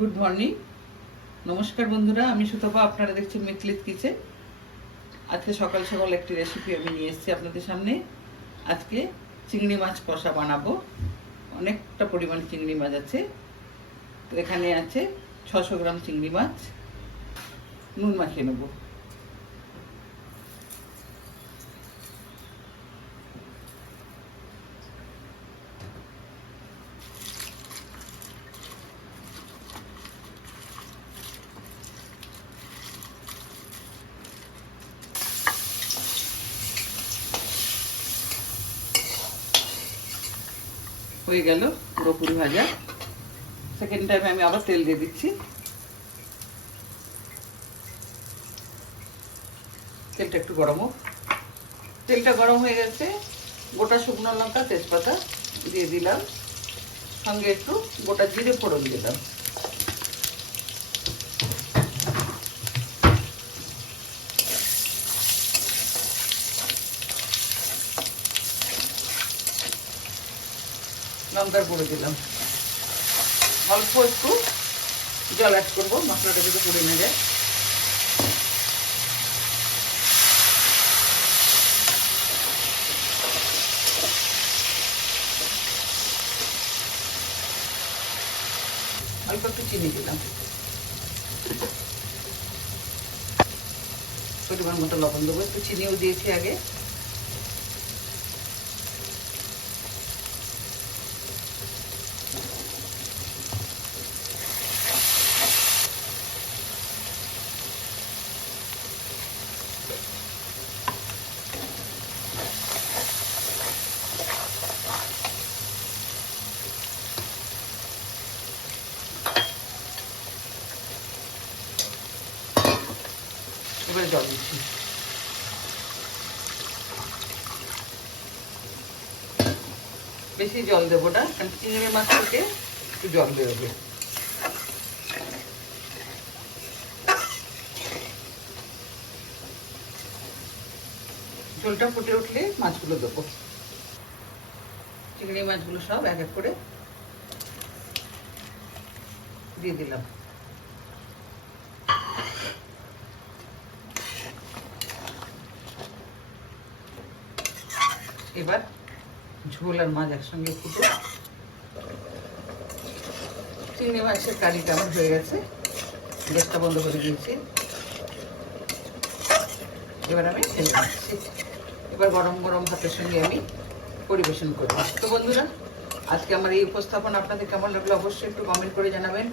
Good morning, নমস্কার বন্ধুরা। আমি সুতপা, আপনারা দেখছেন মিথিলিস কিচেন। আজকে সকাল সকাল একটি রেসিপি আমি নিয়ে এসেছি আপনাদের সামনে। আজকে চিংড়ি মাছ কষা বানাবো। অনেকটা পরিমাণ চিংড়ি মাছ আছে। তো এখানে আছে 600 গ্রাম চিংড়ি মাছ। নুন মাখিয়ে নেবো। হয়ে গেল পুরোপুরি ভাজা। সেকেন্ড টাইমে আমি আবার তেল দিয়ে দিচ্ছি। তেলটা একটু গরম হোক। তেলটা গরম হয়ে গেছে। গোটা শুকনো লঙ্কা, তেজপাতা দিয়ে দিলাম, সঙ্গে একটু গোটা জিরে ফোড়ন দিলাম। লঙ্কার গুঁড়ো দিলাম। অল্প একটু জল অ্যাড করবো, মশলাটা যাতে পুড়ে না যায়। অল্প একটু চিনি দিলাম, পরিমাণ মতো লবণ দেবো। একটু চিনিও দিয়েছি আগে। এবারে জল দিচ্ছি। বেশি জল দেবো না, কারণ চিংড়ি মাছ থেকে একটু জল বেরোবে। ঝোলটা ফুটে উঠলে মাছগুলো দেবো। চিংড়ি মাছগুলো সব এক এক করে দিয়ে দিলাম। এবার ঝোল আর মাছ একসঙ্গে ফুটে। চিংড়ি মাছের কারিটা আমার হয়ে গেছে। গ্যাসটা বন্ধ করে দিয়েছি। এবার আমি ঢেলে দিচ্ছি। এবার গরম গরম ভাতের সঙ্গে আমি পরিবেশন করব। তো বন্ধুরা, আজকে আমার এই উপস্থাপনা আপনাদের কেমন লাগলো অবশ্যই একটু কমেন্ট করে জানাবেন।